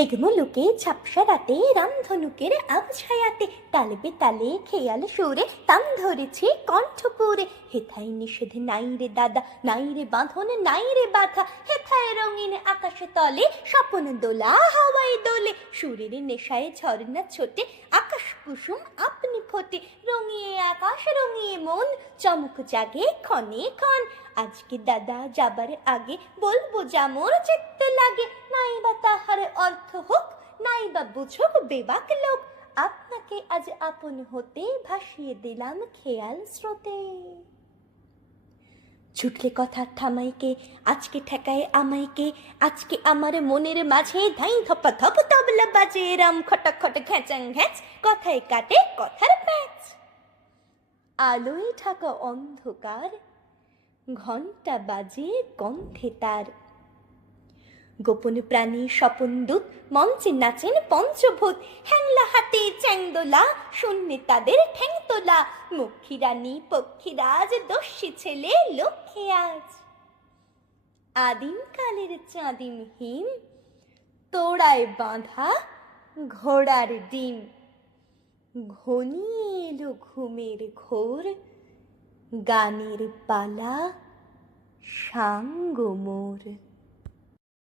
মেঘমুলুকে ঝাপসা রাতে, রামধনুকের আবছায়াতে তালে বেতালে খেয়াল সুরে তান ধরেছে কণ্ঠপুরে। হেথায় নিষেধ নাই রে দাদা, নাই রে বাঁধন, নাই রে বাধা। হেথায় রঙিন আকাশে তলে, স্বপন দোলা হাওয়াই দোলে। সুরের নেশায় ঝর্ণা ছোটে, আকাশ কুসুম আপনি ফোটে। রঙিয়ে আকাশ, রঙিয়ে মন, চমক জাগে ক্ষণে ক্ষণ। আজকে দাদা যাবার আগে বলব যেমন চিত্ত লাগে। নাই বা তাহার অর্থ হোক, নাই বা বুঝুক, বেবাক লোক, আপনাকে আজ আপন হতে ভাসিয়ে দিলাম খেয়াল স্রোতে। ছুটলে কথা থামাইকে, আজকে ঠেকায় আমাইকে, আজকে আমার মনের মাঝে ধাই ধপা ধপ তবলা বাজে, রাম খটা খট ঘ্যাচাং ঘ্যাচ, কথায় কাটে কথার প্যাচ। আলোয় ঢাকা অন্ধকার ঘণ্টা বাজে গন্ধে তার গোপন প্রাণী, স্বপন দূত, মঞ্চে নাচেন পঞ্চভূত। হ্যাংলা হাতে চ্যাংদোলা শূন্যে তাদের ঠ্যাং তোলা। মক্ষী রানী পক্ষীরাজ দস্যি ছেলে, লক্ষ্মী আজ। আদিম কালের চাঁদিম হিম তোড়ায় বাঁধা ঘোড়ার ডিম। ঘনিয়ে এলো ঘুমের ঘোর, গানের পালা সাঙ্গ মোর